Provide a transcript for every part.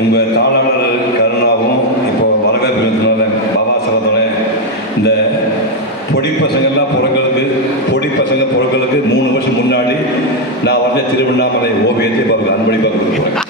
உங்கள் தாளாளர் கருணாவும் இப்போ வரவேற்பு பாபா சாஹேபோட இந்த பொடி பசங்கள்லாம் பொடி பசங்க பிறக்கிறதுக்கு 3 வருஷம் முன்னாடி நான் வந்து திருவண்ணாமலை ஓவியத்தை இப்போ அன்பளிப்பாக கொடுத்துருவேன்.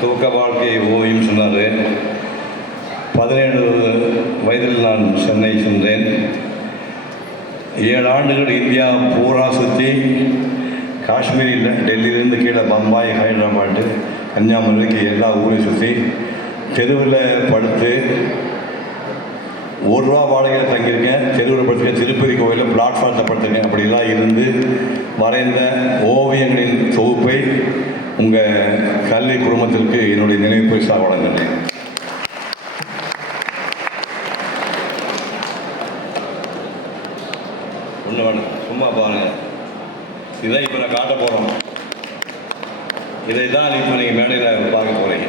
துவக்க வாழ்க்கை ஓவியம் சொன்னார். 17 வயதில் நான் சென்னை சென்றேன். 7 ஆண்டுகள் இந்தியா பூரா சுற்றி, காஷ்மீரில் டெல்லியிலேருந்து கீழே பம்பாய், ஹைதராபாடு, கன்னியாகுமரிக்கு எல்லா ஊரையும் சுற்றி தெருவில் படுத்து 1 ரூபா வாடகையில் தங்கியிருக்கேன். தெருவில் படுத்துருக்கேன். திருப்பதி கோவிலில் பிளாட்ஃபார்மில் படுத்திருக்கேன். அப்படிலாம் இருந்து வரைந்த ஓவியங்களின் தொகுப்பை உங்கள் கல்வி குடும்பத்திற்கு என்னுடைய நினைவு பரிசாக வழங்குகிறேன். ஒன்று வேணும், சும்மா பாருங்கள். இதை இப்போ நான் காட்ட போகிறோம். இதை தான் இப்போ நீங்கள் மேடையில் பார்க்க போகிறீங்க.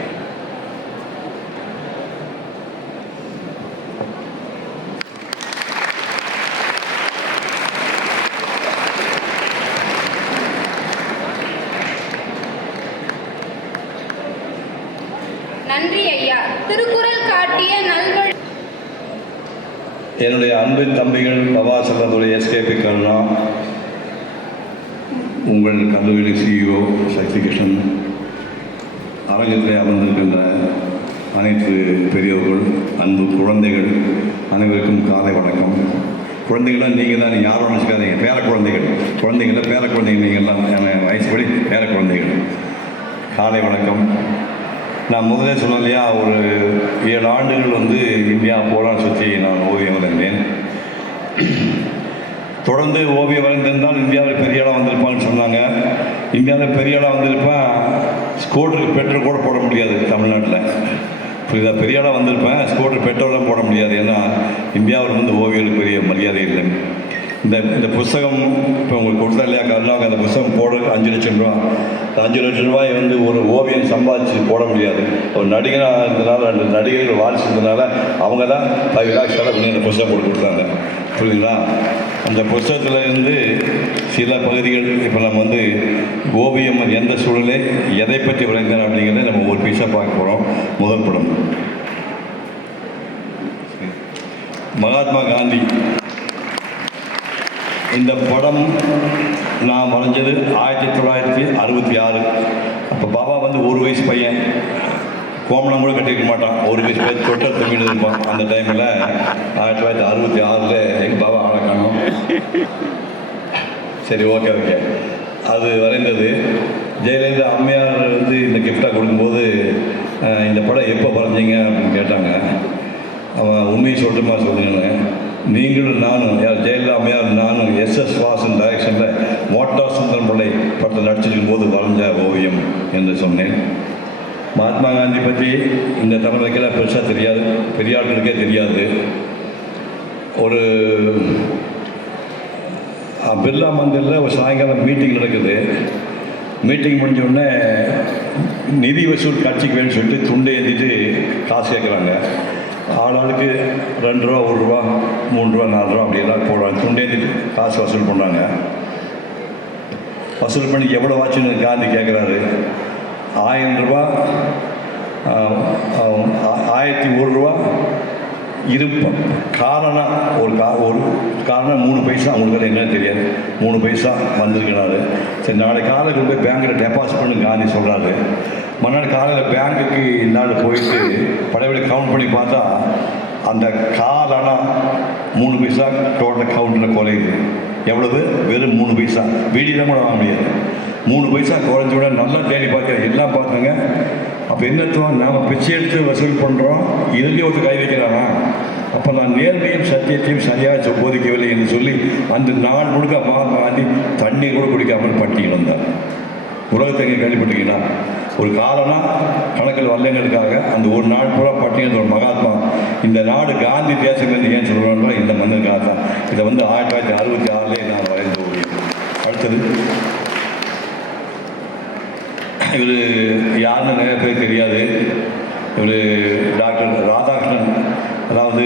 நன்றி ஐயா. திருக்குறள் காட்டிய நல்வழி. என்னுடைய அன்பு தம்பிகள் பாபா சாஹேபுடைய எஸ்கேபி கருணா, உங்கள் கல்லூரி CEO சக்தி கிருஷ்ணன், அரங்கத்தில் அமர்ந்திருக்கின்ற அனைத்து பெரியவர்கள், அன்பு குழந்தைகள் அனைவருக்கும் காலை வணக்கம். குழந்தைகள்லாம் நீங்கள் தான், நீங்கள் யாரும் நினச்சிக்காதீங்க. பேர குழந்தைகள் நீங்கள் தான், என் வயசுப்படி பேர குழந்தைகள். காலை வணக்கம். நான் முதலே சொன்னேன் இல்லையா, ஒரு 7 ஆண்டுகள் வந்து இந்தியா போராட சுற்றி நான் ஓவியம் வரைந்தேன். தொடர்ந்து ஓவியம் வரைந்திருந்தால் இந்தியாவில் பெரிய ஆளாக வந்திருப்பான்னு சொன்னாங்க. இந்தியாவில் பெரிய ஆளாக வந்திருப்பேன், ஸ்கூட்டருக்கு பெட்ரோல் கூட போட முடியாது தமிழ்நாட்டில். புரியுதா? பெரிய ஆளாக வந்திருப்பேன், ஸ்கூட்டர் பெட்ரோல்லாம் போட முடியாது. ஏன்னா இந்தியாவில் வந்து ஓவியர்களுக்கு பெரிய மரியாதை இல்லை. இந்த புஸ்தகம் இப்போ உங்களுக்கு கொடுத்தா இல்லையா கருணாவுக்கு, அந்த புஸ்தகம் போட 5 லட்சம் ரூபா. 5 லட்சம் ரூபாய் வந்து ஒரு ஓவியம் சம்பாதிச்சு போட முடியாது. ஒரு நடிகனாக இருந்ததுனால, 2 நடிகர்கள் வாரிசு இருந்ததுனால அவங்க தான் 5 lakhs செலவு பண்ணி அந்த புஸ்தகம் போட்டு கொடுத்தாங்க. புரியுதுங்களா? அந்த புஸ்தகத்தில் இருந்து சில பகுதிகள் இப்போ நம்ம வந்து ஓவியம் எந்த சூழலை எதை பற்றி வரைந்தேன் அப்படிங்கிறத நம்ம ஒரு பீஸாக பார்க்க போகிறோம். முதல் படம் மகாத்மா காந்தி. இந்த படம் நான் வரைஞ்சது 1966. அப்போ பாபா வந்து 1 வயசு பையன், கோமணம் கூட கட்டியிருக்க மாட்டான். 1 வயசு பையன் தொட்டல் தூங்கிட்டு இருப்பான். அந்த டைமில் 1966 எங்கள் பாபா ஆளை காணும். சரி, ஓகே. அது வரைந்தது. ஜெயலலிதா அம்மையார் வந்து இந்த கிஃப்டாக கொடுக்கும்போது இந்த படம் எப்போ வரைஞ்சிங்க அப்படின்னு கேட்டாங்க. அவன் உண்மையை சொல்லுங்க, நீங்களும் நானும், ஜெயலலிதா அம்மையார் நானும் SS வாசன் டைரக்ஷனில் மோட்டார் சுந்தரம் பிள்ளை படத்தில் நடிச்சிருக்கும் போது வரைஞ்ச ஓவியம் என்று சொன்னேன். மகாத்மா காந்தி பற்றி இந்த தமிழகத்தில் பெருசாக தெரியாது, பெரிய ஆட்களுக்கே தெரியாது. ஒரு பிர்லா மந்திரில் ஒரு சாயங்காலம் மீட்டிங் நடக்குது. மீட்டிங் முடிஞ்சோடனே நிதி வசூல் கட்சிக்கு வேணும்னு சொல்லிட்டு துண்டை ஏற்றிட்டு காசு கேட்குறாங்க. ஆளுக்கு 2 ரூபா, 1 ரூபா, 3 ரூபா, 4 ரூபா அப்படியெல்லாம் போடுறாங்க. துண்டேந்திட்டு காசு வசூல் பண்ணுறாங்க. வசூல் பண்ணி எவ்வளோ ஆச்சுன்னு காந்தி கேட்குறாரு. 1000 ரூபா, 1001 ரூபா இருப்போம். காரணம் ஒரு காரணம் 3 பைசா. அவங்களுக்கு என்னன்னு தெரியாது. 3 பைசா வந்திருக்கிறாரு. சரி, நாளை காலையில் போய் பேங்க்கில் டெபாசிட் பண்ணு காந்தி சொல்கிறாரு. மறுநாள் காலையில் பேங்க்குக்கு இந்நாள் போயிட்டு பழையபடி கவுண்ட் பண்ணி பார்த்தா அந்த காரணம் 3 பைசா டோட்டல் கவுண்டில் குறையுது. எவ்வளவு? வெறும் 3 பைசா. வீடியெல்லாம் கூட வாங்க முடியாது. 3 பைசா குறைஞ்ச உடனே நல்லா தேடி பார்க்க எல்லாம் பார்த்தாங்க. அப்போ என்னத்துவம், நாம் பிச்சை எடுத்து வசூல் பண்ணுறோம், இதுலேயே ஒருத்தர் கை வைக்கிறானா? அப்போ நான் நேர்மையும் சத்தியத்தையும் சரியாக போதிக்கவில்லை என்று சொல்லி அந்த நாள் முழுக்க மகாத்மா காந்தி தண்ணீர் கூட குடிக்காமல் பட்டியல் வந்தார். உலகத்தை எங்கே கேள்விப்பட்டீங்கன்னா, ஒரு காலம்னா கணக்கில் வரலைங்கிறதுக்காக அந்த ஒரு நாள் பூரா பட்டியல் ஒரு மகாத்மா. இந்த நாடு காந்தி தேசம் என்று ஏன் சொல்கிறோன்றோ இந்த மன்னருக்காக தான். இதை 1966 நான் வரைந்து ஓவியம். அடுத்தது இவர் யாருன்னு நிறைய பேர் தெரியாது. இவர் டாக்டர் ராதாகிருஷ்ணன், அதாவது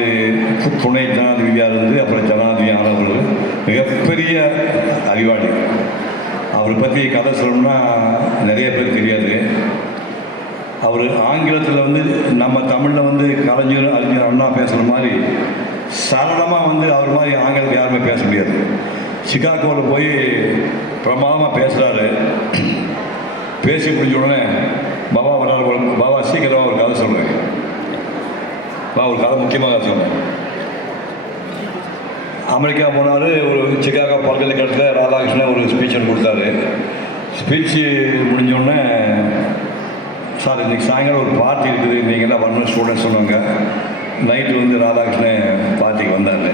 துணை ஜனாதிபதியாக இருந்து அப்புறம் ஜனாதிபதி ஆனவர்கள், மிகப்பெரிய அறிவாளி. அவரை பற்றி கதை சொல்லணும்னா நிறைய பேர் தெரியாது. அவர் ஆங்கிலத்தில் நம்ம தமிழில் கலைஞர் அறிஞர் அண்ணா பேசுகிற மாதிரி சரளமாக அவர் மாதிரி ஆங்கிலத்தில் யாருமே பேச முடியாது. சிகாகோவில் போய் பிரமாதமாக பேசுகிறாரு. பேசி முடிஞ்ச உடனே பாபா வராரு, பாபா சீக்கிரமாக ஒரு கதை சொல்கிறேன், ஒரு கதை முக்கியமாக கதை சொல்கிறேன். அமெரிக்கா போனார். ஒரு சிகாகோ பல்கலைக்கழகத்தில் ராதாகிருஷ்ணன் ஒரு ஸ்பீச் கொடுத்தாரு. ஸ்பீச்சு முடிஞ்சோடனே, சார் இன்றைக்கி சாயங்காலம் ஒரு பார்ட்டி இருக்குது, நீங்கள்லாம் வரணும் ஸ்டூடெண்ட்ஸ் சொன்னாங்க. நைட்டு ராதாகிருஷ்ணன் பார்ட்டிக்கு வந்தார்.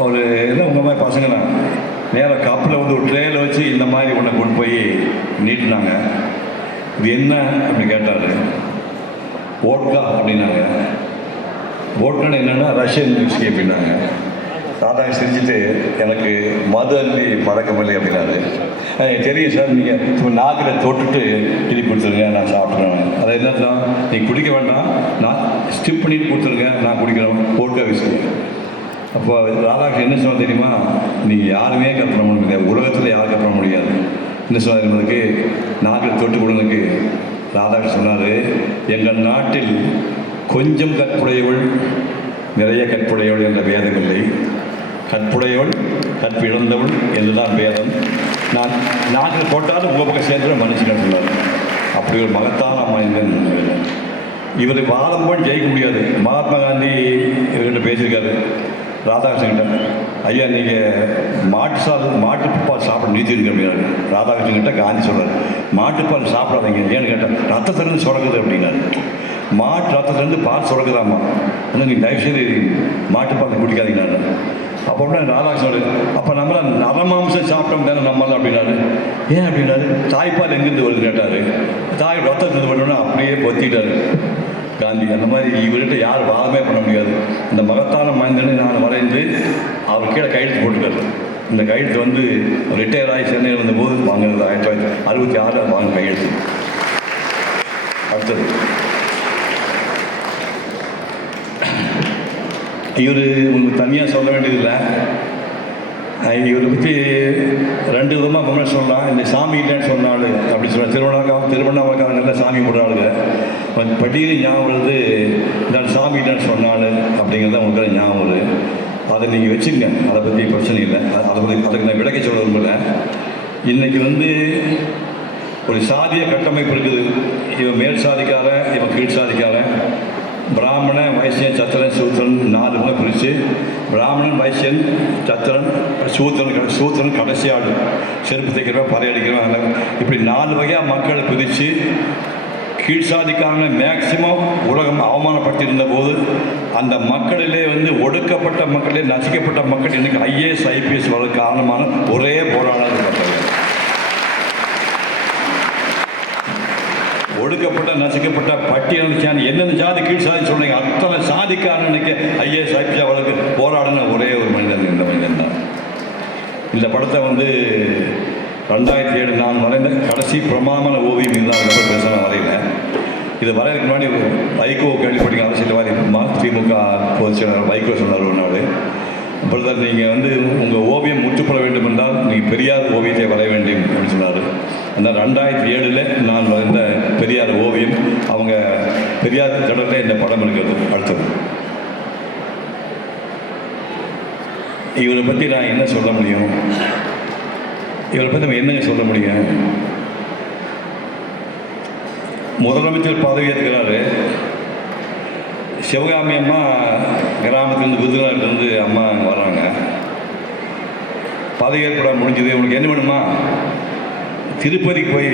அவர் என்ன உங்கள் மாதிரி பசங்கண்ணா நேராக கப்பில் ஒரு ட்ரேயில் வச்சு இந்த மாதிரி ஒன்றை கொண்டு போய் நீட்டினாங்க. இது என்ன அப்படின்னு கேட்டார். வோட்கா அப்படின்னாங்க. வோட்கான்னு என்னென்னா ரஷ்யன் விஸ்கி அப்படின்னாங்க. ராதாகிருஷ்ணன் செஞ்சுட்டு எனக்கு மது அள்ளி பழக்கமில்லை அப்படின்னாரு. தெரியும் சார், நீங்கள் நாக்கில் தொட்டுட்டு திருப்பி கொடுத்துருங்க, நான் சாப்பிட்றேன். அதை என்னதான், நீ குடிக்க வேண்டாம், நான் ஸ்டிப் பண்ணிட்டு கொடுத்துருங்க, நான் குடிக்கிறேன் வோட்கா விஸ்கி. அப்போ ராதாகிருஷ்ணன் என்ன சொன்னால் தெரியுமா, நீங்கள் யாருமே கற்பனை பண்ண முடியாது, உலகத்தில் யாரும் கற்பனை முடியாது. என்ன சொன்னார் என்பதுக்கு, நாக்கில் தொட்டு கொடுங்களுக்கு ராதாகிருஷ்ணன் சொன்னார், எங்கள் நாட்டில் கொஞ்சம் கற்புடையவள் நிறைய கற்புடையவள் என்ற பேதம் இல்லை, கற்புடையவள் கற்பு இழந்தவள் என்றுதான் பேதம். நான் நாட்டில் போட்டாலும் உங்கள் பக்கம் சேர்ந்து மன்னிச்சுக்கன்னு சொன்னார். அப்படி ஒரு மகத்தான மனிதன் இவர். வாதம் போல் ஜெயிக்க முடியாது. மகாத்மா காந்தி இவர்கிட்ட பேசியிருக்காரு ராதாகிருஷ்ணன். ஐயா நீங்கள் மாட்டுப்பால் சாப்பிட நிறுத்திருங்க அப்படின்னாரு. ராதாகிருஷ்ணன் காந்தி சொல்கிறார், மாட்டுப்பால் சாப்பிடாதீங்க. ஏன்னு கேட்டால் ரத்தத்திலிருந்து சுரக்குது அப்படின்னாரு. மாட்டு ரத்தத்துலேருந்து பால் சுரக்குதாம்மா, ஆனால் நீங்கள் தயவுசெய்து மாட்டுப்பால் குடிக்காதீங்கன்னாரு. அப்போ ராதாகிருஷ்ணன், அப்போ நம்மளாம் நரமாம்சம் சாப்பிட்டோம் தானே நம்மளாம் அப்படின்னாரு. ஏன் அப்படின்னாரு, தாய்ப்பால் எங்கேருந்து வருது கேட்டார். தாய் ரத்தத்துலேருந்து வரணும்னா அப்படியே பொத்திட்டார் காந்தி. அந்த மாதிரி இவர்கிட்ட யார் வாதமே பண்ண முடியாது. இந்த மகத்தான மனிதனை நான் வரைந்து அவர் கீழே கையெழுத்து போட்டுக்காரு. இந்த கையெழுத்து ரிட்டையர் ஆகி சென்னையில் வந்தபோது வாங்கினது 1966 வாங்க கையெழுத்து. அடுத்தது இவர் உங்களுக்கு தனியாக சொல்ல வேண்டியதில்லை. இவரை பற்றி 2 விதமாக விமர்சனம் சொல்லலாம். இந்த சாமி இல்லைன்னு சொன்னாள் அப்படி சொல்ல, திருவண்ணாமலைக்காரங்க சாமி போடுறாளுங்க, பட்டியலி ஞாபகம் வருது, இந்த சாமி இல்லைன்னு சொன்னாள் அப்படிங்கிறத உங்களுக்கு ஞாபகம் வருது. அதை நீங்கள் வச்சுங்க, அதை பற்றி பிரச்சனை இல்லை. அதுக்கு நான் விளக்கி சொல்ல விரும்பலை. இன்றைக்கி ஒரு சாதிய கட்டமைப்பு இருக்குது. இவன் மேல் சாதிக்காரன், இவன் கீழ் சாதிக்காரன், பிராமணன், வைசியன், சத்திரன், சூத்திரன் 4 முறை பிரித்து, பிராமணன், வைசியன், சத்திரன், சூத்திரன் கடைசி ஆள், செருப்பு தைக்கிறவன், பறையடிக்கிறவன், இப்படி 4 வகையாக மக்களை பிரித்து கீழ்சாதிக்காரனை மேக்சிமம் உலகம் அவமானப்படுத்தியிருந்த போது அந்த மக்களிலே ஒடுக்கப்பட்ட மக்களே, நசிக்கப்பட்ட மக்கள் இன்றைக்கி IAS IPS வர காரணமான ஒரே போராட்டம் பட்டது. ஒடுக்கப்பட்ட நசிக்கப்பட்ட பட்டியல் என்னென்ன ஜாதி கீழ் சாதி சொன்னீங்க, அத்தனை சாதிக்காரனுக்கு IAS IPS அவளுக்கு போராடின ஒரே ஒரு மனிதன் இந்த மனிதன் தான். இந்த படத்தை 2007 நான் வரைந்த கடைசி பிரமாதமான ஓவியம் இதுதான். ரொம்ப பெருசாக நான் வரையில. இது வரையறதுக்கு முன்னாடி வைகோ கேள்விப்பட்டீங்க, அரசியல்வாதி திமுக பொதுச் செயலாளர் வைகோ சொன்னார் ஒரு நாள், பிரதர் நீங்கள் உங்கள் ஓவியம் முற்றுப்பெற வேண்டும் என்றால் நீங்கள் பெரியார் ஓவியத்தை வரைய வேண்டும் அப்படின்னு சொன்னார். அந்த 2007 நான் வரைந்த பெரியார் ஓவியம், அவங்க பெரியார் தொடரில் இந்த படம் இருக்கிறது. அடுத்தது இவரை பற்றி நான் என்ன சொல்ல முடியும், இவரை பற்றி நம்ம என்னங்க சொல்ல முடியும். முதலமைச்சர் பதவி ஏற்கிறாரு. சிவகாமி அம்மா கிராமத்துலேருந்து குஜராத்லேருந்து அம்மா அங்கே வர்றாங்க. பதவி ஏற்பட முடிஞ்சது. உங்களுக்கு என்ன வேணுமா, திருப்பதிக்கு போய்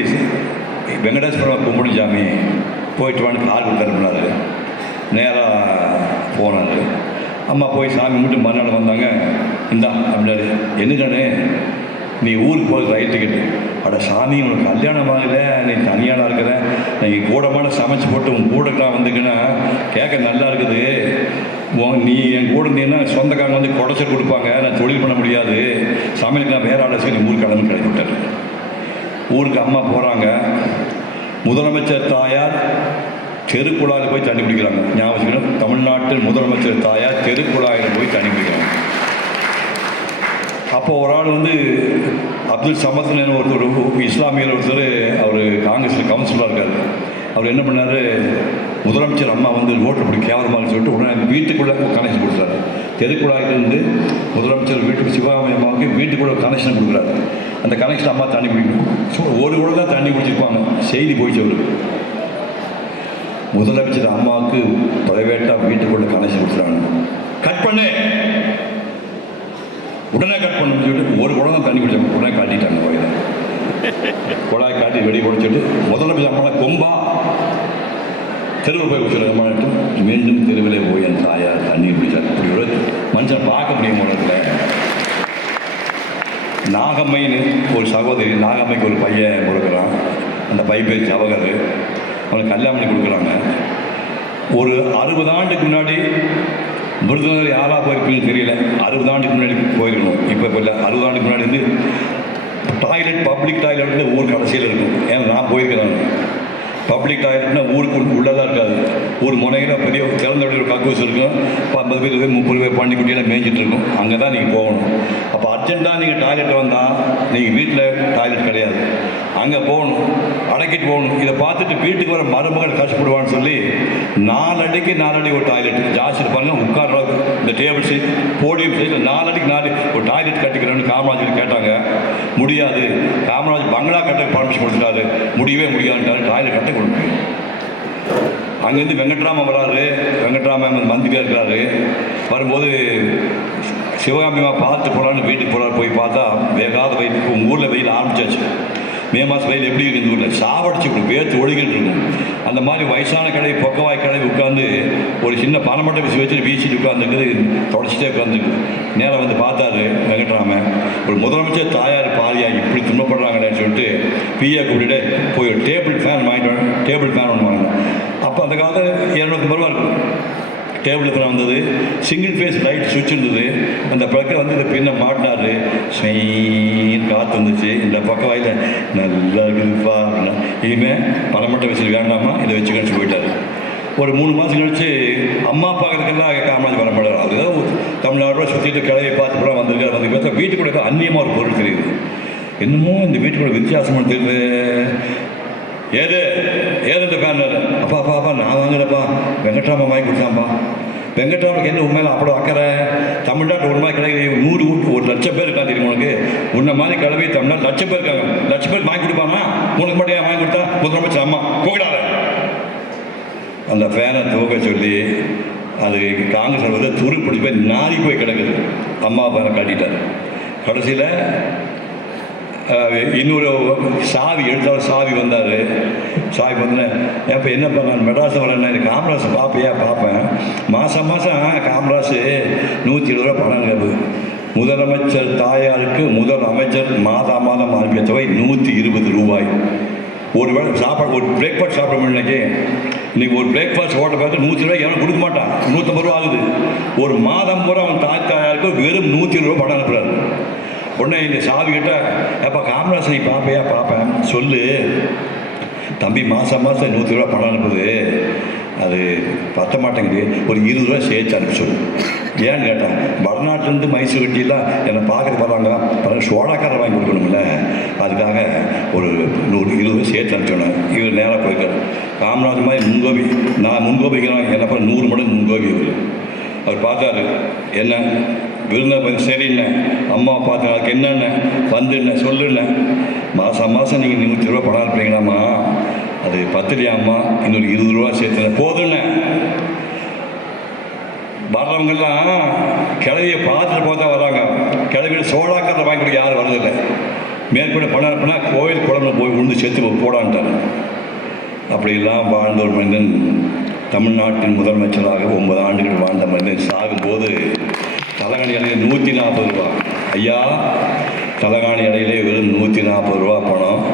வெங்கடேஸ்வரம் கும்பிடும் சாமி போயிட்டு வான்னு கார் கொடுத்தாருனாரு. நேராக போனார். அம்மா போய் சாமி கும்பிட்டு மறுநாள் வந்தாங்க. இந்தா அப்படின்னாரு. என்னங்கண்ணே நீ ஊருக்கு போகிறது ரயில் டிக்கெட்டு. அட சாமி உனக்கு கல்யாணம் ஆகலை, நீ தனியாக இருக்கிற, நீ கூடமான சமைச்சு போட்டு உன் கூடக்கெலாம் வந்துக்குன்னா கேட்க நல்லா இருக்குது. நீ என் கூட இருந்தீங்கன்னா சொந்தக்காரங்க வந்து குடைச்சல் கொடுப்பாங்க, நான் தொழில் பண்ண முடியாது, சமையலுக்கு நான் வேறு ஆலோசனை நீ ஊருக்கு கிளம்பி கிளப்பிவிட்டார். ஊருக்கு அம்மா போகிறாங்க. முதலமைச்சர் தாயார் தெருக்குழாயில் போய் தண்ணி குடிக்கிறாங்க. ஞாபகம், தமிழ்நாட்டில் முதலமைச்சர் தாயார் தெருக்குழாயில் போய் தண்ணி குடிக்கிறாங்க. அப்போ ஒரு ஆள் வந்து அப்துல் சமத்னு ஒருத்தர், இஸ்லாமியர் ஒருத்தர், அவர் காங்கிரஸில் கவுன்சிலராக இருக்கார். அவர் என்ன பண்ணார், முதலமைச்சர் அம்மா வந்து ரோட்டில் இப்படி கேவலமாக சொல்லிட்டு உடனே வீட்டுக்குள்ளே கனெக்ஷன் கொடுக்குறாரு. தெருக்குழாயிலிருந்து முதலமைச்சர் வீட்டுக்கு சிவகாமி அம்மாவுக்கு வீட்டுக்குள்ளே கனெக்ஷன் கொடுக்குறாரு. அந்த கனெக்ஷன் அம்மா தண்ணி குடிக்கணும். ஸோ ஒரு கூட தான் தண்ணி குடிச்சிருப்பாங்க. செய்தி போயிடுச்சு அவருக்கு. முதலமைச்சர் அம்மாவுக்கு ப்ரைவேட்டாக வீட்டுக்குள்ளே கனெக்ஷன் கொடுக்குறாங்க. கட் பண்ணு, உடனே கட் பண்ணு சொல்லிட்டு ஒரு குடம் தான் தண்ணி குடிச்சாங்க. உடனே காட்டிட்டாங்க. கோயிலை குழாய் காட்டி வெளியே குடிச்சிட்டு முதலமைச்சர் அம்மா கொம்பா தெருவில் போய் குடிச்சிருக்க மீண்டும் தெருவிலே போய் என் தாயார் தண்ணீர் குடிச்சார். இப்படி ஒரு மனுஷன் பார்க்க முடியும். உலகத்தில் நாகம்மைன்னு ஒரு சகோதரி, நாகம்மைக்கு ஒரு பையன் கொடுக்குறான். அந்த பையன் பேர் ஜவஹர். அவனுக்கு கல்யாணம் பண்ணி கொடுக்குறாங்க. ஒரு 60 ஆண்டுக்கு முன்னாடி விருதுநகர் யாராக போயிருப்பீங்கன்னு தெரியல. 60 ஆண்டுக்கு முன்னாடி போயிருக்கணும். இப்போ இல்லை. 60 ஆண்டுக்கு முன்னாடி வந்து டாய்லெட், பப்ளிக் டாய்லெட் வந்து ஊர் கடைசியில் இருக்கும். ஏன்னா நான் போயிருக்கிறேன். பப்ளிக் டாய்லெட்னா ஊருக்கு உள்ளதாக இருக்காது. ஊர் முனையில் பெரிய திறந்த ஒரு கக்கூஸ் இருக்கும். 50 பேர் 30 பேர் பன்னிக்குட்டியெல்லாம் மேய்ஞ்சிட்டு இருக்கும். அங்கே தான் நீங்கள் போகணும். அப்போ அர்ஜென்ட்டாக நீங்கள் டாய்லெட் வந்தால் நீங்கள் வீட்டில் டாய்லெட் கிடையாது, அங்கே போகணும், அடக்கிட்டு போகணும். இதை பார்த்துட்டு வீட்டுக்கு வர மருமகள் கஷ்டப்படுவான்னு சொல்லி 4 அடிக்கு 4 அடி ஒரு டாய்லெட் ஜாஸ்தி இருப்பாங்க. உட்கார இந்த டேபிள் சீட், போடியம் சைடில் 4 அடிக்கு 4 ஒரு டாய்லெட் கட்டிக்கிறேன்னு காமராஜர் கேட்டாங்க. முடியாது, காமராஜர் பங்களா கட்ட பர்மிஷன் கொடுத்துட்டாரு. முடியவே முடியாதுன்றாரு. டாய்லெட் கட்ட கொடுத்து அங்கேருந்து வெங்கட்ராமன் வராரு. வெங்கட்ராமன் மந்திரியாக இருக்கிறாரு. வரும்போது சிவகாமிமா பார்த்து போகலான்னு வீட்டுக்கு போகிறாரு. போய் பார்த்தா வேகாத வெயில். உங்கள் ஊரில் வெயில் ஆரம்பிச்சாச்சு. மே மாதம் வெயில் எப்படி இருக்குது இந்த ஊரில்? சாவடிச்சு வேர்த்து ஒழுகிட்டு இருக்கும். அந்த மாதிரி வயசான கடை, பொக்கவாய் கடை உட்காந்து ஒரு சின்ன பணமட்டை வச்சு வச்சுட்டு வீசிட்டு உட்காந்துருக்குது. தொடச்சிட்டே உட்காந்துருக்கு. நேரம் வந்து பார்த்தாரு வெங்கட்ராமன். ஒரு முதலமைச்சர் தாயார் பாரியா இப்படி துன்பப்படுறாங்கன்னு சொல்லிட்டு பிஏ கூப்பிட்டு போய் ஒரு டேபிள் ஃபேன் வாங்கிட்டு டேபிள் ஃபேன் ஒன்று வாங்கினேன். அப்போ அந்த காலத்தில் 250 ரூபா இருக்கும். டேபிள் ஃபேன் வந்தது. சிங்கிள் ஃபேஸ் லைட் சுவிட்ச் இருந்தது. அந்த பக்கம் வந்து இதை பின்ன மாட்டினாரு. ஸ்வீன் காற்று வந்துச்சு. இந்த பக்கம் வாயில் நல்லா இருக்குதுப்பா. இனிமேல் பணமட்டை வச்சுட்டு வேண்டாமா, இதை வச்சுக்கணும்னு போயிட்டார். ஒரு 3 மாதம் கழிச்சு அம்மா பார்க்கறதுக்கெல்லாம் காமராஜ் வர மாட்டார். அதுதான் தமிழ்நாடு சுற்றிட்டு கிளவி பார்த்து கூட வந்திருக்காரு. வந்து பார்த்தா வீட்டுக்குள்ள அந்நியமாக ஒரு பொருள் தெரியுது. என்னமோ இந்த வீட்டுக்குள்ள வித்தியாசமாக தெரியுது. ஏது இந்த ஃபேன்? அப்பா நான் வாங்குறப்பா, வெங்கட்ராமன் வாங்கி கொடுத்தாப்பா. வெங்கட்ராமனுக்கு என்ன உண்மையில அப்படி அக்கறை? தமிழ்நாட்டு ஒரு மாதிரி கிளவி 1,00,000 பேர் இருக்காங்க தெரியுமா உனக்கு? உன்ன மாதிரி கிளவி தமிழ்நாடு 1,00,000 பேர் இருக்காங்க. 1,00,000 பேர் வாங்கி கொடுப்பாமா? உனக்கு மட்டும் வாங்கி கொடுத்தா முதலமைச்சர் அம்மா போகிடாத. அந்த ஃபேனை துவக்க சொல்லி அது காங்கிரஸ் வந்து துரு பிடிச்சி போய் நாரி போய் கிடக்குது. அம்மா ஃபேனை காட்டிட்டார். கடைசியில் இன்னொரு சாவி எழுத்தாளர் சாவி வந்தார். சாவி வந்தேன். இப்போ என்னப்பா நான் மெட்ராஸை வரேன்னா எனக்கு காமராஜ் பார்ப்பேன். மாதம் காமராஜ் 120 ரூபா பணம் கேட்பு. முதலமைச்சர் தாயாருக்கு முதல் அமைச்சர் மாதம் ஆரம்பித்த தொகை 120 ரூபாய். ஒரு வேளை சாப்பாடு, ஒரு பிரேக்ஃபாஸ்ட் சாப்பிட முடியலக்கே. இன்றைக்கி ஒரு பிரேக்ஃபாஸ்ட் ஹோட்டல் பார்த்து 100 ரூபாய் எவனும் கொடுக்க மாட்டான். 150 ரூபா ஆகுது. ஒரு மாதம் பூரா அவன் தாயாருக்கு வெறும் 120 ரூபா பணம் அனுப்புகிறார். உடனே இந்த சாவி கிட்ட, அப்போ காமராஜ் நீ பார்ப்பேன் சொல்லு தம்பி, மாதம் 100 ரூபா பணம் அனுப்புது, அது பத்த மாட்டேங்குது, ஒரு 20 ரூபா சேர்த்து அனுப்பி சொல்லு. ஏன்னு கேட்டேன், வடநாட்டிலேருந்து மைசூர் கட்டிலாம் என்னை பார்க்குறது வராங்க, பிறகு சோடாக்காரை வாங்கி கொடுக்கணும்ல, அதுக்காக ஒரு 20 ரூபா சேர்த்து அனுப்பிச்சோன்னேன். இவர் நேராக போயிருக்கார். காமராஜ் மாதிரி முன்கோபி, நான் முன்கோபிக்கிறேன், என்ன பண்ண 100 மடங்கு முன்கோபி. அவர் பார்த்தாரு. என்ன விருந்தினர் சரிண்ணே, அம்மா பார்த்து அதுக்கு என்னென்ன வந்துண்ணே சொல்லுண்ணே, மாதம் நீங்கள் 100 ரூபா பணம் அனுப்புறீங்களாம்மா, அது 10 அம்மா, இன்னொரு 20 ரூபா சேர்த்துண்ணே போதுண்ணே. வர்றவங்கெல்லாம் கிளவியை பார்த்துட்டு போதா வராங்க. கிளவியில் சோடாக்காரரை வாங்கி கொடுக்க யாரும் வரதில்லை. மேற்கொண்டு பண்ண கோயில் குழம்பு போய் உழுந்து சேர்த்து போடான்ட்டார். அப்படியெல்லாம் வாழ்ந்த ஒரு மனிதன், தமிழ்நாட்டின் முதலமைச்சராக 9 ஆண்டுகள் வாழ்ந்த மனிதன் சாகும்போது தலகாணி இடையில 140 ரூபா. ஐயா, தலகாணி இடையிலே வெறும் 140 ரூபா பணம்,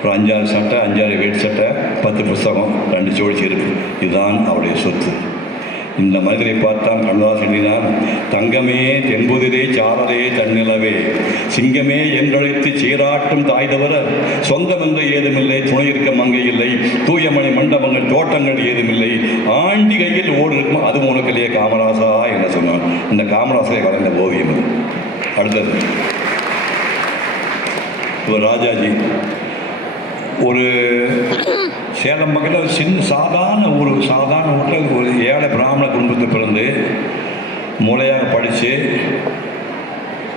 ஒரு 5-6 சட்டை, 5-6 வேட்டு சட்டை, 10 புஸ்தகம், 2 ஜோடி செருப்பு. இதுதான் அவருடைய சொத்து. இந்த மனிதரை பார்த்தான் கண்ணதாசன் எழுதினார், தங்கமே தென்புதிரே சாரலே தன்னிலவே சிங்கமே என்றழைத்து சீராட்டும் தாய் தவிர சொந்தம் என்று ஏதுமில்லை, துணை இருக்க மங்கை இல்லை, தூயமணி மண்டபங்கள் தோட்டங்கள் ஏதுமில்லை, ஆண்டி கையில் ஓடு இருக்கும் அது உனக்கிலேயே காமராசா என்ன சொன்னான். இந்த காமராசரை வரைந்த ஓவியம் அது. அடுத்தது ஒரு ராஜாஜி, ஒரு சேலம் பக்கத்தில் சாதாரண வீட்டில் ஒரு ஏழை பிராமண குடும்பத்தை பிறந்து மூளையாக படித்து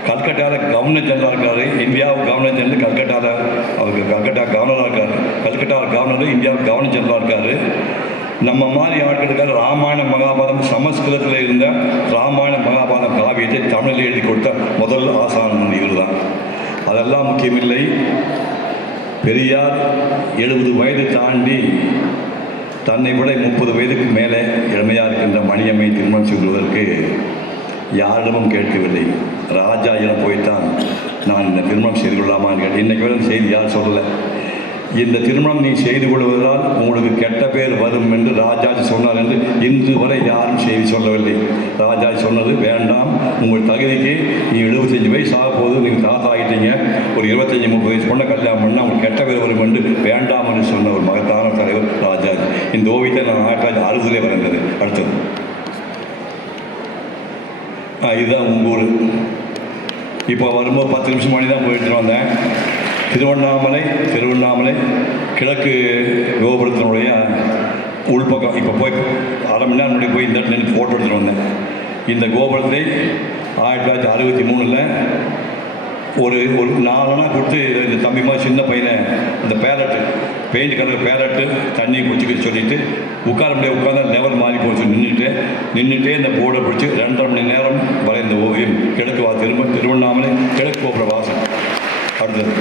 கல்கட்டாவில் கவர்னர் ஜெனரலாக இருக்கார். இந்தியாவுக்கு கவர்னர் ஜெனரல் கல்கட்டாவில், அவருக்கு கல்கட்டா கவர்னராக இருக்கார். கல்கட்டாவில் கவர்னர், இந்தியாவுக்கு கவர்னர் ஜெனரலாக இருக்கார். நம்ம மாதிரி ஆட்களுக்காக ராமாயண மகாபாரதம் சமஸ்கிருதத்தில் இருந்த ராமாயண மகாபாரதம் காவியத்தை தமிழில் எழுதி கொடுத்த முதல் ஆசான் இவர் தான். அதெல்லாம் முக்கியமில்லை. பெரியார் 70 வயது தாண்டி தன்னை விட 30 வயதுக்கு மேலே இளமையாக இருக்கின்ற மணியம்மை திருமணம் செய்வதற்கு யாரிடமும் கேட்கவில்லை. ராஜா என போய்த்தான் நான் இந்த திருமணம் செய்து கொள்ளலாமான்னு கேட்டேன். இன்றைக்கு வரை செய்தி யார் சொல்லலை. இந்த திருமணம் நீ செய்து கொள்வதால் உங்களுக்கு கெட்ட பேர் வரும் என்று ராஜாஜி சொன்னார் என்று இன்று வரை யாரும் செய்தி சொல்லவில்லை. ராஜாஜி சொன்னது, வேண்டாம், உங்கள் தகுதிக்கு நீ 75 வயசு ஆக போது, நீங்கள் தாத்தா ஆகிட்டீங்க, ஒரு 25-30 வயசு கொண்ட கல்யாணம் பண்ணால் உங்களுக்கு கெட்ட பேர் வரும் என்று வேண்டாம் என்று சொன்ன ஒரு மகத்தான தலைவர் ராஜாஜி. இந்த ஓவியத்தை நான் 1960 வரைந்தது. அடுத்தது இதுதான் உங்கள் ஊர். இப்போ வரும்போது 10 நிமிஷம் மணி தான் போயிட்டு வந்தேன். திருவண்ணாமலை கிழக்கு கோபுரத்தினுடைய உள்பக்கம். இப்போ போய் 1/2 மணி நேரம் முன்னாடி போய் இந்த இடத்துல ஃபோட்டோ எடுத்துகிட்டு வந்தேன். இந்த கோபுரத்தை 1963 ஒரு 4 அணா கொடுத்து இந்த தம்பி மாதிரி சின்ன பையனை இந்த பேலட்டு பெயிண்ட் கலர் பேலட்டு தண்ணி குடிச்சிக்க சொல்லிவிட்டு உட்கார முடியாது, உட்காந்தா லெவல் மாறி போச்சு. நின்றுட்டே இந்த போர்டை பிடிச்சி 2.5 மணி நேரம் வரை இந்த ஓவியம் கிழக்கு திருவண்ணாமலை கிழக்கு கோபுர வாசல். அடுத்தது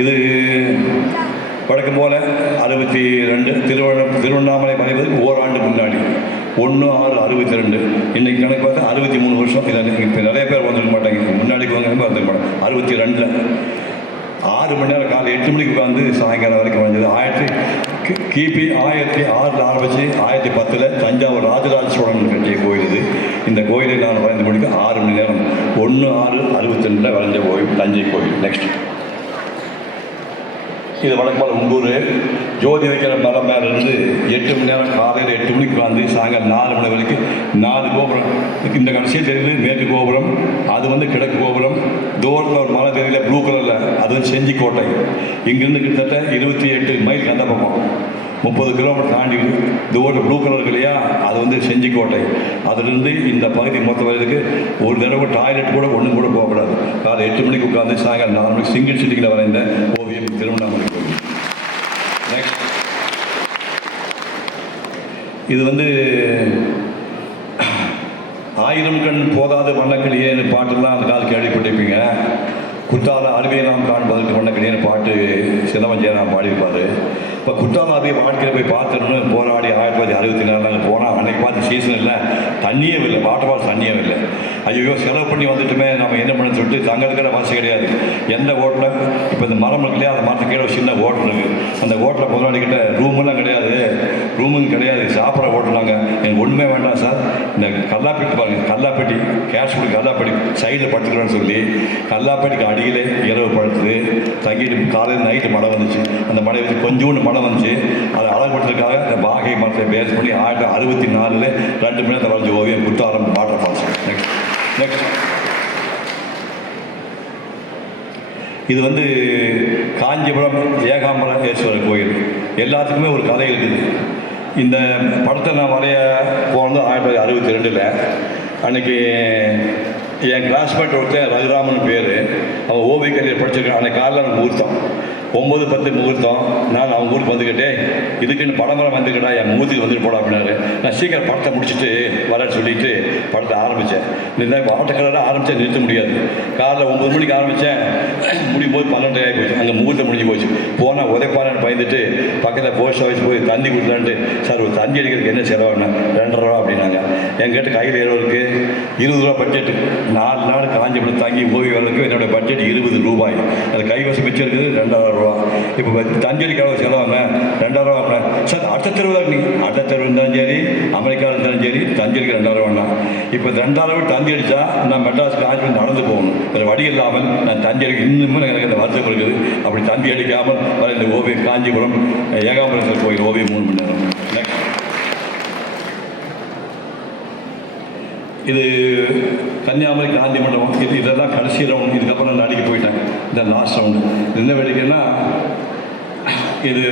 இது வழக்கம் போல் 62 திருவண்ணாமலை வரைவதற்கு ஓராண்டு முன்னாடி 1/6/62. இன்றைக்கி கணக்கு பார்த்தா 63 வருஷம். இதில் இப்போ நிறைய பேர் வந்துருக்க மாட்டாங்க, முன்னாடிக்கு வந்துருக்க மாட்டாங்க. 62 6 மணி நேரம், காலை 8 மணிக்கு உட்காந்து சாயங்காலம் வரைக்கும் வந்தது. கிபி 1006 ஆரம்பித்து 1010 தஞ்சாவூர் ராஜராஜ சோழன் கட்டிய கோயில் இது. இந்த கோயிலை நான் வரைந்து முடிக்க 6 மணி நேரம். 1/6/62 வரைஞ்ச கோயில் தஞ்சை கோயில். நெக்ஸ்ட் இது வழக்கமாக உங்கூர் ஜோதி வைக்கிற மரம் மேலே இருந்து 8 மணி நேரம், காலையில் 8 மணிக்கு உட்காந்து சாயங்காலம் 4 மணி வரைக்கும் 4 கோபுரம். இந்த கடைசியாக தெரியுது மேற்கு கோபுரம், அது கிழக்கு கோபுரம். தூரத்தில் ஒரு மலை தெரியல ப்ளூ கலரில், அது செஞ்சிக்கோட்டை. இங்கேருந்து கிட்டத்தட்ட 28 மைல் அந்த பக்கம் 30 கிலோமீட்டர் தாண்டி தூரம் ப்ளூ கலர் இல்லையா, அது செஞ்சிக்கோட்டை. அதிலிருந்து இந்த பகுதி மொத்த வயதுக்கு ஒரு தடவை டாய்லெட் கூட ஒன்றும் கூட போகக்கூடாது. காலை 8 மணிக்கு உட்காந்து சாயங்காலம் 4 மணிக்கு சிங்கிள் சிட்டிங்கில் வரைந்த ஓவியம் திருவண்ணாமலை கோவில். நெக்ஸ்ட் இது ஆயிரம் கண் போதாது வண்ணக்கிளியேன்னு பாட்டுலாம் அந்த காலத்து கேள்விப்பட்டிருப்பீங்க. குற்றால அருவியை நாம் காண்பதற்கு வண்ணக்கிளியேன்னு பாட்டு சிதம்பரம் பாடியிருப்பார். இப்போ குற்றால அருவியை வாழ்க்கையில் போய் பார்த்துன்னு போராடி 1964 நாங்கள் போனால் அன்றைக்கி பார்த்து சீசன் இல்லை, தண்ணியே இல்லை, வாட்டர் ஃபால்ஸ் தண்ணியே இல்லை. ஐயோ செலவு பண்ணி வந்துட்டுமே நம்ம என்ன பண்ணு சொல்லிட்டு தங்களுக்கிற வசதி கிடையாது. எந்த ஹோட்டலில் இப்போ இந்த மரம் இருக்கு இல்லையா, அந்த மரத்துக்கு கீழே ஒரு சின்ன ஹோட்டல் இருக்குது. அந்த ஹோட்டலில் முதலாளிக்கிட்ட ரூமெல்லாம் கிடையாது, ரூமும் கிடையாது, சாப்பிட்ற ஹோட்டலாங்க. எனக்கு ஒன்றுமே வேண்டாம் சார், இந்த கல்லாப்பெட்டி பாருங்கள், கல்லாப்பெட்டி கேஷ் கொடுத்து கல்லாப்பெட்டி சைடில் படுத்துக்கிறேன்னு சொல்லி கல்லாப்பெட்டிக்கு அடியிலே இரவு படுத்துது. தங்கிட்டு காலையில் நைட்டு மழை வந்துச்சு. அந்த மழை வந்து கொஞ்சோண்டு மழை வந்துச்சு. அதை அழகுபடுத்துறதுக்காக இந்த பாகை மரத்தை பேஸ் பண்ணி 1964 2 மணி நேரத்தை வரைஞ்ச ஓவியம் குற்றாலம் வாட்டர் ஃபால்ஸ். நெக்ஸ்ட் இது காஞ்சிபுரம் ஏகாம்பரேஸ்வரர் கோயில். எல்லாத்துக்குமே ஒரு கதை இருக்குது. இந்த படத்தை நான் வரைய போனது 1962. அன்றைக்கி என் கிளாஸ்மேட் ஒருத்தன் ரகுராமன் பேர், அவன் ஓவிய கல்வியை படிச்சிருக்கான். அன்றைக்கி காலையில் எனக்கு ஊர்த்தம் 9:10 முகூர்த்தம். நான் அவங்க ஊருக்கு வந்துக்கிட்டே இதுக்குன்னு படமரம் வந்துக்கிட்டா என் முகூர்த்துக்கு வந்துட்டு போட அப்படின்னாரு. நான் சீக்கிரம் படத்தை முடிச்சுட்டு வரேன்னு சொல்லிட்டு படத்தை ஆரம்பித்தேன். இந்த ஆட்டக்கலராக ஆரம்பித்தா நிறுத்த முடியாது. காலைல 9 மணிக்கு ஆரம்பித்தேன், முடியும் போது 12 ஆகி போச்சு. அங்கே முகூர்த்தம் முடிஞ்சு போச்சு. போனால் உதைப்பானு பயந்துட்டு பக்கத்தில் போஸ்ட் ஆஃபீஸ் போய் தந்தி கொடுக்கலான்ட்டு, சார் ஒரு தந்தி அடிக்கிறதுக்கு என்ன செலவாகணும்? 2.5 ரூபா அப்படின்னாங்க. என்கிட்ட கையில் எவ்வளோருக்கு? 20 ரூபா பட்ஜெட்டு. 4 நாள் காஞ்சிபுரம் தாங்கி ஓவியர்களுக்கு என்னோடய பட்ஜெட் 20 ரூபாய். அது கைவசம் மிச்சம் இருக்குது 2.5 ரூபா. இப்போ தஞ்சலிக்கு எவ்வளோ செலவாங்க? 2.5 ரூபா அப்படின்னா, சார் அடுத்த தெருவில் நீ அடுத்த தெருவு இருந்தாலும் சரி, அமெரிக்காவில் இருந்தாலும் சரி, தஞ்சலிக்கு 2.5 ரூபாண்ணா. இப்போ 2.5 ரூபா தந்தி அடித்தா நான் மெட்ராஸ் காஞ்சிபுரம் நடந்து போகணும். வேறு வழி இல்லாமல் நான் தஞ்சலிக்கு இன்னுமே எனக்கு அந்த வருத்தம் இருக்குது. அப்படி தந்தி அடிக்காமல் வர இந்த ஓவியம் காஞ்சிபுரம் ஏகாம்பரேஸ்வரர் கோயில் ஓவியம் 3 மணி நேரம். நெக்ஸ்ட், இது கன்னியாகுமரி காந்தி மண்டபம். இதெல்லாம் கடைசி ரவுண்ட். இதுக்கப்புறம் நான் அடிக்க போயிட்டேன். இந்த லாஸ்ட் ரவுண்டு என்ன வேடிக்கைன்னா, இது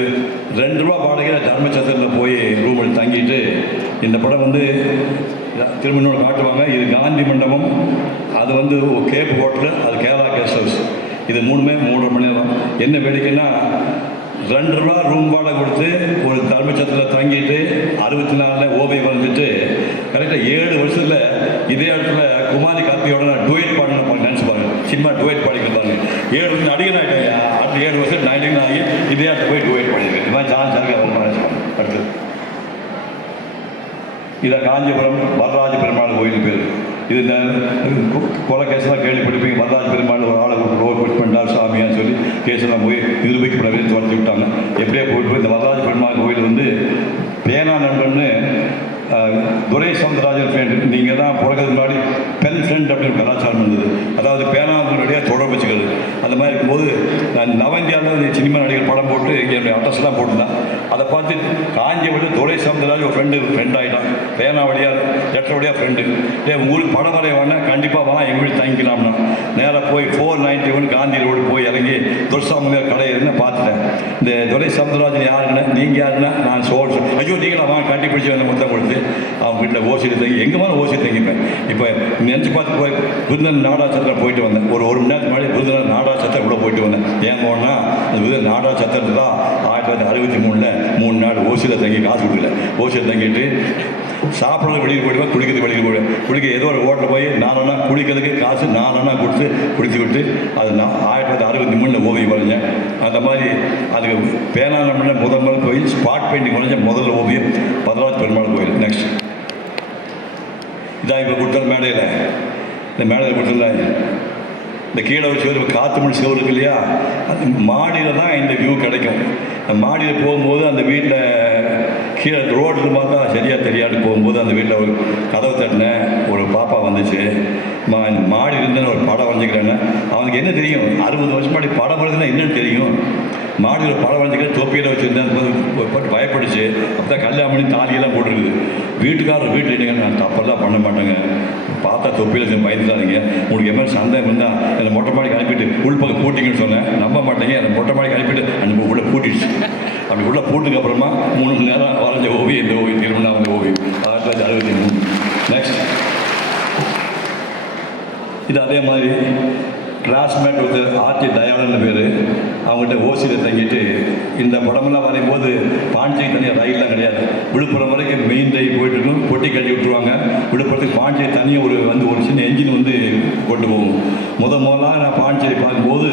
2 ரூபா வாடகையில் தர்மச்சத்திரத்தில் போய் ரூம் எடுத்து தங்கிட்டு இந்த படம் வந்து திரும்ப இன்னொன்று காட்டுவாங்க. இது காந்தி மண்டபம், அது வந்து கேப் ஹோட்டலு, அது கேரளா கெஸ்ட் ஹவுஸ். இது 3.5 மணி நேரம். என்ன வேடிக்கைன்னா, 2 ரூபா ரூம் வாடகை கொடுத்து ஒரு தர்மச்சத்திரத்தில் தங்கிட்டு 64 ஓவியம் வந்துட்டு கரெக்டாக 7 வருஷத்தில் இதே இடத்துல குமாரி கார்த்தியோட நான் டுவேட் பாடினப்பாங்க. நினச்சி பாருங்க, சினிமா டுவேட் பாடிக்கிறாங்க. 7 வருஷம் நடிகன் ஆகிட்டேன். அடுத்த 7 வருஷம் நடிகன் ஆகி இதே இடத்துல போய் டுவேட் பண்ணியிருக்கேன். இது மாதிரி சான்ஸ் இருக்கு. அவங்க நினச்சிப்பாங்க. அடுத்தது இதை காஞ்சிபுரம் வரராஜ பெருமாள் கோயில் பேர். இது இந்த கொலை கேஸெல்லாம் கேள்விப்பட்டிருப்பீங்க. வரராஜ பெருமாள் ஒரு ஆளை ரோட் புஷ் பண்ணார் சாமியான்னு சொல்லி கேஸெல்லாம் போய் நிரூபிக்கப்படவே துவச்சி விட்டாங்க. எப்படியே போய் இந்த வரராஜ பெருமாள் கோயில் வந்து பேனா நண்பன்னு துரை சவுந்தரராஜன் ஃப்ரெண்ட். நீங்கள் தான் பிறகு முன்னாடி பென் ஃப்ரெண்ட் அப்படின்னு கலாச்சாரம் இருந்தது. அதாவது பேனாவுடைய தொடர்பு வச்சுக்கிறது. அந்த மாதிரி இருக்கும்போது நான் நவந்தியாவில் சினிமா நடிகர் படம் போட்டு என்னுடைய அட்ரஸ்லாம் போட்டிருந்தேன். அதை பார்த்து காஞ்சிபுரம் துரை சவுந்தரராஜன் ஒரு ஃப்ரெண்ட் ஆகிட்டான். பேனா வழியாக லெட்டர் வழியாக ஃப்ரெண்டு. உங்களுக்கு படம் வரைய வேணா கண்டிப்பாக வா, எங்கள் வீடு தங்கிக்கலாம்னா நேராக போய் 491 காந்தி ரோடு போய் இறங்கி துர்சாமியார் கடை இருந்து பார்த்துட்டேன். இந்த துரை சவுந்தரராஜன் யாருன்னா, நீங்கள் யாருன்னா, நான் ஐயோ நீங்களா வாங்க கட்டி பிடிச்சி வந்து மொத்தம் கொடுத்து அவங்க வீட்டில் ஓசிட்டு தங்கி எங்கே மேலே ஓசிட்டு தங்கிப்பேன். இப்போ நினச்சி பார்த்து போய் விருதுநகர் நாடாச்சத்திரம் போயிட்டு வந்தேன். ஒரு மணி நேரத்துக்கு முன்னாடி விருதுநகர் நாடாச்சத்திரம் கூட போயிட்டு வந்தேன். ஏன் போனால் அந்த விருதுநகர் நாடாச்சத்திரத்தில் தான் 1963 3 நாள் ஓசியில் தங்கி காசு கொடுக்கல. ஓசியில் தங்கிட்டு சாப்பிட்றது வெளியில் போயிடுவேன், குளிக்கிறது வெளியில் போயிடுவேன். குளிக்க ஏதோ ஒரு ஹோட்டலில் போய் 4 அண்ணா குளிக்கிறதுக்கு காசு 4 அண்ணா கொடுத்து குளித்து விட்டு அது நான் 1963 ஓவியம் வரைஞ்சேன். அந்த மாதிரி அதுக்கு பேனா நம்மள முதல் போய் ஸ்பாட் பெயிண்டிங் வரைஞ்ச முதல் ஓவியம் வரராஜ பெருமாள் கோயில். நெக்ஸ்ட், இதான் இப்போ கொடுத்த மேடையில், இந்த மேடையில் கொடுத்தல இந்த கீழே ஒரு சிவர் காற்று மணி சிவர் இருக்கு இல்லையா, அந்த மாடியில் தான் இந்த வியூ கிடைக்கும். அந்த மாடியில் போகும்போது அந்த வீட்டில் கீழே ரோட்டில் பார்த்தா சரியாக தெரியாது. போகும்போது அந்த வீட்டில் ஒரு கதவு தட்டினேன், ஒரு பாப்பா வந்துச்சு. இந்த மாடி இருந்தேன்னு ஒரு படம் வரைஞ்சிக்கிறேன்னு. அவனுக்கு என்ன தெரியும்? 60 வருஷம் முன்னாடி படம் வரைஞ்சுன்னா என்னன்னு தெரியும்? மாடியில் ஒரு படம் வரைஞ்சிக்கிறேன், தொப்பியில் வச்சுருந்தேன். போட்டு பயப்படுச்சு. அப்போ தான் கல்யாணம் பண்ணி தாலியெல்லாம் போட்டுருக்குது. வீட்டுக்காரர் வீட்டில் இல்லைங்க, நான் தப்பெல்லாம் பண்ண மாட்டேங்க, பார்த்தா தொப்பியில் பயந்துடாதீங்க, உங்களுக்கு எம்எல் சந்தேகம் இருந்தால் என்னை மொட்டை மாடிக்கு அனுப்பிட்டு உள்பக்கம் பூட்டிங்கன்னு சொன்னேன். நம்ப மாட்டேங்க, என்னை மொட்டை மாடிக்கு அனுப்பிட்டு அந்த உள்ளே பூட்டிடுச்சு. அப்படி உள்ளே பூட்டுக்கு அப்புறமா 3 மணி நேரம் வரைஞ்ச ஓவியம் இந்த ஓவியம், திருமணம் ஓவியம் 1963. நெக்ஸ்ட், இது அதே மாதிரி கிளாஸ்மேட் ஒருத்தர் ஆர்டி தயாளன்னு பேர். அவங்ககிட்ட ஓசியில் தங்கிட்டு இந்த படமெல்லாம் வரையும்போது பாண்டிச்சேரி தனியாக ரயிலெலாம் கிடையாது. விழுப்புரம் வரைக்கும் மெயின் ரயில் போயிட்டுருக்கும், பொட்டி கட்டி விட்டுருவாங்க. விழுப்புரத்துக்கு பாண்டிச்சேரி தனியாக ஒரு சின்ன என்ஜின் கொண்டு போகும். முதலாக நான் பாண்டிச்சேரி பார்க்கும்போது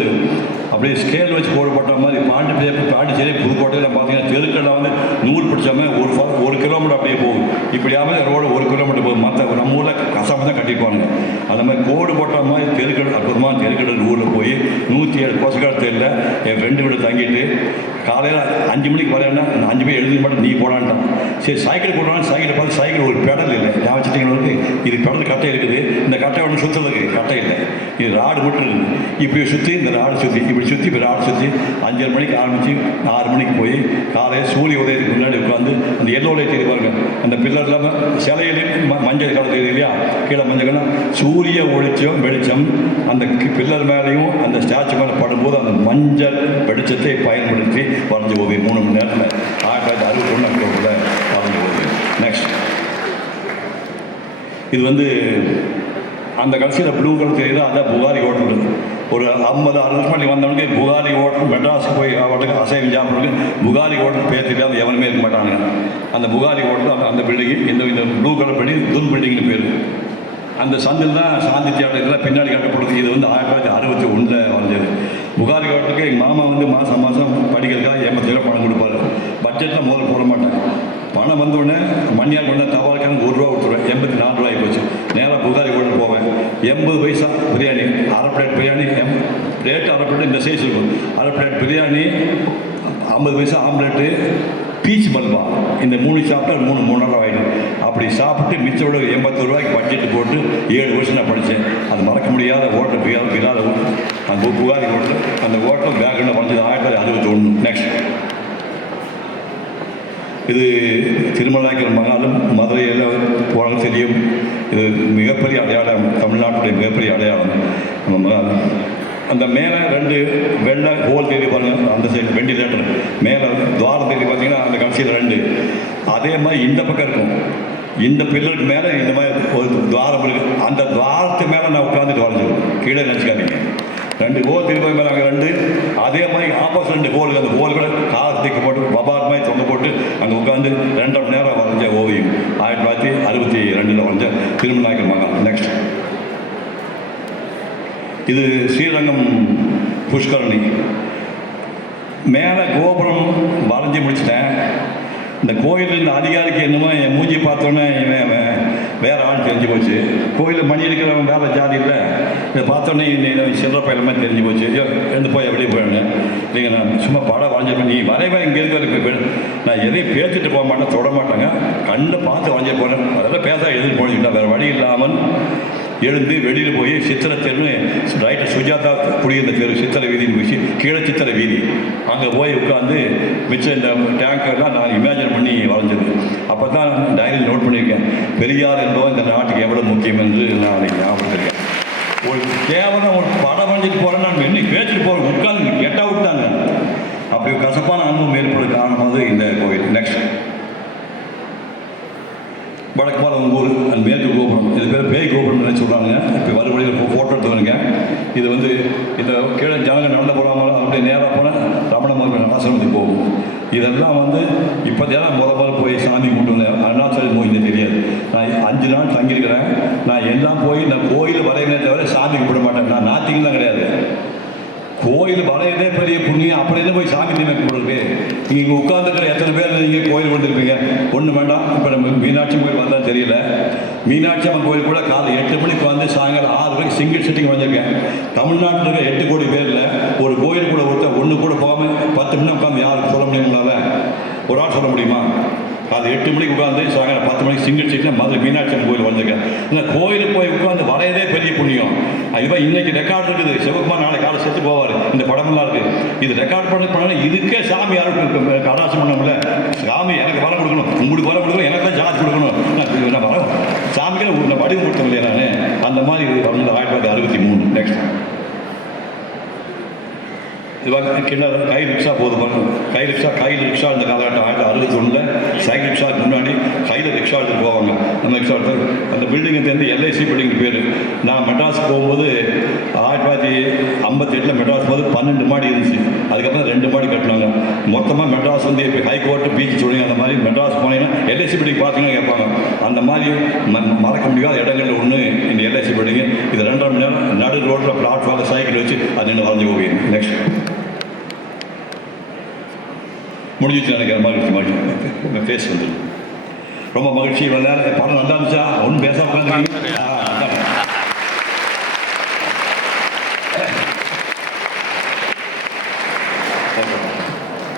அப்படியே ஸ்கேல் வச்சு போடப்பட்ட மாதிரி பாண்டிச்சேரி புதுக்கோட்டையில் பார்த்தீங்கன்னா தெருக்கெல்லாம் 100 பிடிச்சாமல் 1 கிலோமீட்டர் அப்படியே போகும். இப்படியாமல் ரோடு 1 கிலோமீட்டர் போகும். மற்ற நம்ம ஊரில் கசாமல் தான் கட்டிப்பாங்க. அந்த மாதிரி கோடு போட்ட மாதிரி தெருக்கடல், அற்புதமாக தெருக்கடல் ஊரில் போய் 107 கோசக்காடு தெரியல என் ஃப்ரெண்டு வீடு தங்கிட்டு காலையில் 5 மணிக்கு வரேன்னா 5 மணி எழுதி மட்டும் நீ போடான்ட்டான். சரி சைக்கிள் போட்டாலும் சைக்கிளை பார்த்து சைக்கிள் ஒரு பெடல் இல்லை. ஞாபகம் வச்சுட்டீங்களுக்கு இது பெடல் கட்டை இருக்குது. இந்த கட்டை ஒன்று சுற்றுறதுக்கு கட்டை இல்லை, இது ராடு மட்டும் இருக்குது. இப்படி சுற்றி இந்த ராடு சுற்றி இப்படி சுற்றி இப்படி ராடு சுற்றி 5:30 மணிக்கு ஆரம்பித்து 6 மணிக்கு போய் காலையில் சூரிய உதயத்துக்கு முன்னாடி உட்காந்து அந்த எல்லோ லைட் தெரியும் பாருங்க, அந்த பில்லர் இல்லாமல் சிலையிலையும் மஞ்சள் கலர் தெரியுது இல்லையா, கீழே மஞ்சள் கலர் சூரிய வெளிச்சம் அந்த பில்லர் மேலேயும் அந்த ஸ்டாச்சு மேலே படும்போது அந்த மஞ்சள் வெளிச்சத்தை பயன்படுத்தி வரைஞ்ச ஓவியம் 3 மணி நேரத்தில் 1961 அக்டோபரில் வரைஞ்ச ஓவியம். நெக்ஸ்ட், இது அந்த கடைசியில் ப்ளூ கலர் தெரியுது, அதான் புகாரி ஹோட்டல். ஒரு 50-60 வருஷம் வந்தவனுக்கு புகாரி ஹோட்டல் மெட்ராஸுக்கு போய் அவட்டுக்கு அசைவம் சாப்பிட்றதுக்கு புகாரி ஹோட்டல் பேர் தெரியாமல் எவனுமே இருக்க மாட்டாங்க. அந்த புகாரி ஹோட்டல் அந்த பில்டிங்கு இந்த ப்ளூ கலர் பில்டிங் துன் பில்டிங்னு பேர். அந்த சந்தில் தான் சாந்தி தியேட்டர் பின்னாடி கட்டப்படுது. இது வந்து 1961 வந்தது. புகாரி ஹோட்டலுக்கு எங்கள் மாமா வந்து மாதம் படிக்கிறதுக்காக 80 ரூபா பணம் கொடுப்பாரு. பட்ஜெட்டில் முதல்ல போட மாட்டாங்க. பணம் வந்தோடனே மணியார் கொண்டு தபால்காரங்க 1 ரூபா கொடுத்துருவேன். 84 ரூபாய் போச்சு. நேராக புகாரி ஹோட்டல் போவேன். 80 பைசா பிரியாணி, அரை பிளேட் பிரியாணி, பிளேட்டு அரை பிளேட் இந்த சைஸ் இருக்கும். அரை பிளேட் பிரியாணி, 50 பைசா ஆம்லெட்டு, பீச் பல்பா, இந்த 3 சாப்பிட்டா 3.5 ஆகிடும். அப்படி சாப்பிட்டு மிச்சோட 81 ரூபாய்க்கு பட்ஜெட்டு போட்டு 7 வருஷம் நான் படித்தேன். அது மறக்க முடியாத ஹோட்டல் பிராத அந்த புகாரி ஹோட்டல். அந்த ஹோட்டல் பேக்ரவுண்டில் வந்தது 1961. நெக்ஸ்ட் இது திருமலாய்க்கல் மகாலும் மதுரையில் போனாலும் தெரியும். இது மிகப்பெரிய அடையாளம், தமிழ்நாட்டுடைய மிகப்பெரிய அடையாளம் நம்ம மகாலும். அந்த மேலே 2 வெள்ளை ஹோல் தேடி பாருங்க, அந்த சைடு வெண்டிலேட்டர் மேலே துவாரம் தேடி பார்த்தீங்கன்னா அந்த கடைசியில் 2 அதே மாதிரி இந்த பக்கம் இருக்கும். இந்த பில்லருக்கு மேலே இந்த மாதிரி ஒரு துவாரம் இருக்குது. அந்த துவாரத்து மேலே நான் உட்காந்துட்டு வரைஞ்சிடும். கீழே நினச்சிக்காதீங்க. 2 ஹோல் திருப்பி மேலே அங்கே 2 அதே மாதிரி ஆப்போசிட் 2 ஹோல். அந்த ஹோல் கூட காலத்துக்கு போட்டு பபார் மாதிரி தொங்க போட்டு அங்கே உட்காந்து 2.5 மணி நேரம் வரைஞ்ச ஓவியம் 1962 வரைஞ்ச திருமலாய்க்கல் மகால். நெக்ஸ்ட் இது ஸ்ரீரங்கம் புஷ்கரணி. மேலே கோபுரம் வரைஞ்சி முடிச்சிட்டேன். இந்த கோயிலில் இந்த அதிகாரிக்கு என்னமோ என் மூஞ்சி பார்த்தோன்னே இவன் வேறு ஆள் தெரிஞ்சு போச்சு. கோயிலில் மணி இருக்கிறவன் வேலை ஜாதி இல்லை. இதை பார்த்தோன்னே சில்லற பயிலமே தெரிஞ்சு போச்சு. எழுந்து போய் எப்படி போயிடுங்க நீங்கள், நான் சும்மா படம் வரைஞ்சிருப்பேன். நீ வரைவா இங்கேருந்து போய் நான் எதையும் பேசிட்டு போக மாட்டேன், தொட மாட்டேங்க. கண்ணை பார்த்து வரைஞ்சி போனேன். அதெல்லாம் பேச எதிர்த்து போனிக்கிட்டா வேறு வழி இல்லாமல் எழுந்து வெளியில் போய் சித்திரை தெரு ரைட்டர் சுஜாதா குடியிருந்த தெரு சித்திரை வீதின்னு போய் கீழே சித்திரை வீதி அங்கே போய் உட்காந்து மிச்சம் இந்த டேங்கர்லாம் நான் இமேஜின் பண்ணி வரைஞ்சது. அப்போ தான் டைரியில் நோட் பண்ணியிருக்கேன், பெரியார் என்பவன் இந்த நாட்டுக்கு எவ்வளோ முக்கியம் என்று நான் அன்றைக்கி ஞாபகத்திருக்கேன். ஒரு கேவலம் ஒரு படம் வரைஞ்சிட்டு போகிறேன், நான் என்ன பேச்சுட்டு போகிறேன், உட்காந்து கெட்டா விட்டாங்க. அப்படி கசப்பான அனுபவம் ஏற்பட காணும்போது இந்த கோவில். நெக்ஸ்ட் வடக்கு பாலம் உங்கள் ஊர் அந்த மேற்கு கோபுரம். இது பேர் பேய் கோபுரம்னு சொல்கிறாங்க. இப்போ வறுவழியில் ஃபோட்டோ எடுத்துருங்க. இது வந்து இந்த கீழே ஜனங்க நடந்து போகிறாங்க. அப்படியே நேராக போனால் ரமண மகன் ஆசிரமத்துக்கு போகும். இதெல்லாம் வந்து இப்போ தான் முறை போய் சாமி கும்பிட்டு வந்தேன். அருணாச்சலம் போய் தெரியாது. நான் 5 நாள் தங்கியிருக்கிறேன். நான் எல்லாம் போய் நான் கோயில் வரையினே தவிர சாமி கும்பிட மாட்டேன். நான் நாத்திகெல்லாம் கிடையாது. கோயில் வரையதே பெரிய புண்ணியம். அப்படியே போய் சாமி தீமை கும்பிடுறது. நீங்கள் உட்காந்துக்கிற எத்தனை பேர் நீங்கள் கோயில் கொண்டிருப்பீங்க? ஒன்றும் வேண்டாம். இப்போ நம்ம மீனாட்சி கோயில் வந்தால் தெரியல. மீனாட்சி அம்மன் கோயில் கூட காலை 8 மணிக்கு வந்து சாயங்காலம் 6 மணிக்கு சிங்கிள் சிட்டிங் வந்திருக்கேன். தமிழ்நாட்டில் இருக்கிற 8 கோடி பேரில் ஒரு கோயில் கூட ஒருத்தர் ஒன்று கூட போகாமல் 10 மணி உட்காந்து யாருக்கு சொல்ல முடியுங்களால? ஒரு ஆள் சொல்ல முடியுமா? அது 8 மணிக்கு உட்காந்து சாயங்காலம் 10 மணிக்கு சிங்கிள் சீட்டில் மதுரை மீனாட்சி அம்மன் கோயில் வந்திருக்கேன். இந்த கோயிலுக்கு போய் உட்காந்து வரையதே பெரிய புண்ணியம். அதுவா இன்னைக்கு ரெக்கார்டு இருக்குது. சிவகுமார் நாளை காலை செத்து போவார். இந்த படமெல்லாம் இருக்குது. இது ரெக்கார்ட் பண்ண இதுக்கே சாமி யாருக்கு கடாசம் பண்ணோம்ல. சாமி எனக்கு வரம் கொடுக்கணும், உங்களுக்கு வரம் கொடுக்கணும், எனக்கு தான் ஜாதி கொடுக்கணும். நான் வர சாமிக்கு நான் வடிவம் கொடுத்தோம் இல்லையா நான். அந்த மாதிரி இது வந்து 1963. நெக்ஸ்ட் இது கிணறு கை ரிக்ஷா போது பாருங்க. கையில் ரிக்ஷா இந்த காலகட்டம் 1961 சைக்கிள் ரிக்ஷாவுக்கு முன்னாடி கையில் ரிக்ஷா எடுத்துகிட்டு போவாங்க. அந்த ரிக்ஷா எடுத்து அந்த பில்டிங்கை சேர்ந்து எல்ஐசி பில்டிங் பேர். நான் மெட்ராஸ் போகும்போது 1958 மெட்ராஸ் போது 12 மாடி இருந்துச்சு. அதுக்கப்புறம் 2 மாடி கட்டினாங்க. மொத்தமாக மெட்ராஸ் வந்து இப்போ ஹைகோர்ட்டு பீச் சொல்லுங்க. அந்த மாதிரி மெட்ராஸ் போனீங்கன்னா எல்ஐசி பில்டிங் பார்த்தீங்கன்னா கேட்பாங்க. அந்த மாதிரி மறக்க முடியாத இடங்களில் ஒன்று இந்த எல்ஐசி பில்டிங்கு. இது 2.5 மணி நேரம் நடு ரோட்டில் பிளாட்ஃபார்மில் சைக்கிள் வச்சு அது நின்று வரைஞ்சி ஓவியம். நெக்ஸ்ட் முடிஞ்சிச்சு நினைக்கிற மகிழ்ச்சி ஃபேஸ் வந்து ரொம்ப மகிழ்ச்சி. இவ்வளோ நேரம் படம் நல்லா இருந்துச்சா? ஒன்றும் பேச உட்காந்து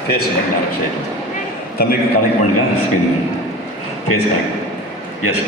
ஃபேஸ் பண்ணாங்க. சரி தம்பிக்கு கனெக்ட் பண்ணுங்க. Skin face connect. எஸ்